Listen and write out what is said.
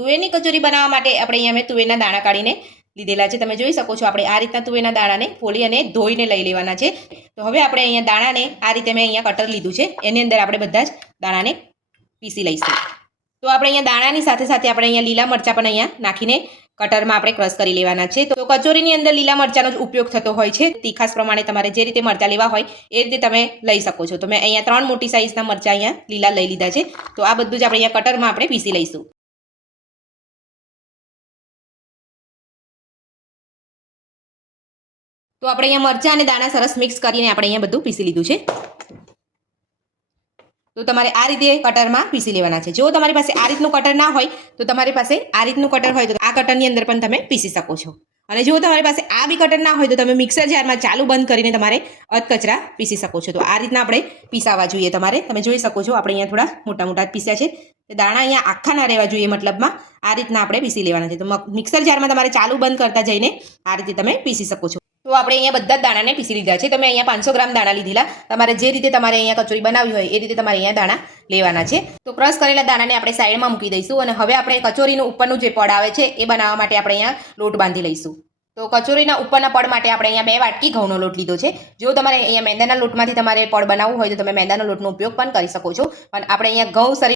તુવેરની કચોરી બનાવવા માટે આપણે અહીંયા મેં તુવેરના દાણા કાઢીને લીધેલા છે। તમે જોઈ શકો છો આપણે આ રીતના તુવેરના દાણાને ફોલી અને ધોઈને લઈ લેવાના છે। તો હવે આપણે અહીંયા દાણાને આ રીતે મેં અહીંયા કટર લીધું છે, એની અંદર આપણે બધા જ દાણાને પીસી લઈશું। તો આપણે અહીંયા દાણાની સાથે સાથે આપણે અહીંયા લીલા મરચાં પણ અહીંયા નાખીને કટરમાં આપણે ક્રશ કરી લેવાના છે। તો કચોરીની અંદર લીલા મરચાંનો જ ઉપયોગ થતો હોય છે। તીખાસ પ્રમાણે તમારે જે રીતે મરચાં લેવા હોય એ રીતે તમે લઈ શકો છો। તો મેં અહીંયા 3 મોટી સાઈઝના મરચાં અહીંયા લીલા લઈ લીધા છે। તો આ બધું જ આપણે અહીંયા કટરમાં આપણે પીસી લઈશું। તો આપણે અહીંયા મરચાં અને દાણા સરસ મિક્સ કરીને આપણે અહીંયા બધું પીસી લીધું છે। તો તમારે આ રીતે કટરમાં પીસી લેવાના છે। જો તમારી પાસે આ રીતનું કટર ના હોય તો તમારી પાસે આ રીતનું કટર હોય તો આ કટરની અંદર પણ તમે પીસી શકો છો। અને જો તમારી પાસે આ બી કટર ના હોય તો તમે મિક્સર જારમાં ચાલુ બંધ કરીને તમારે અધકચરા પીસી શકો છો। તો આ રીતના આપણે પીસાવા જોઈએ તમારે। તમે જોઈ શકો છો આપણે અહીંયા થોડા મોટા મોટા પીસ્યા છે। દાણા અહીંયા આખા ના રહેવા જોઈએ, મતલબમાં આ રીતના આપણે પીસી લેવાના છે। તો મિક્સર જારમાં તમારે ચાલુ બંધ કરતા જઈને આ રીતે તમે પીસી શકો છો। તો આપણે અહીંયા બધા જ દાણાને પીસી લીધા છે। તમે અહીંયા 500 ગ્રામ દાણા લીધેલા, તમારે જે રીતે તમારે અહીંયા કચોરી બનાવવી હોય એ રીતે તમારે અહીંયા દાણા લેવાના છે। તો ક્રશ કરેલા દાણાને આપણે સાઈડમાં મૂકી દઈશું અને હવે આપણે કચોરીનું ઉપરનું જે પડ આવે છે એ બનાવવા માટે આપણે અહીંયા લોટ બાંધી લઈશું। તો કચોરીના ઉપરના પડ માટે આપણે અહીંયા 2 વાટકી ઘઉંનો લોટ લીધો છે। જો તમારે અહીંયા મેંદાના લોટમાંથી તમારે પડ બનાવવું હોય તો તમે મેંદાના લોટનો ઉપયોગ પણ કરી શકો છો, પણ આપણે અહીંયા ઘઉં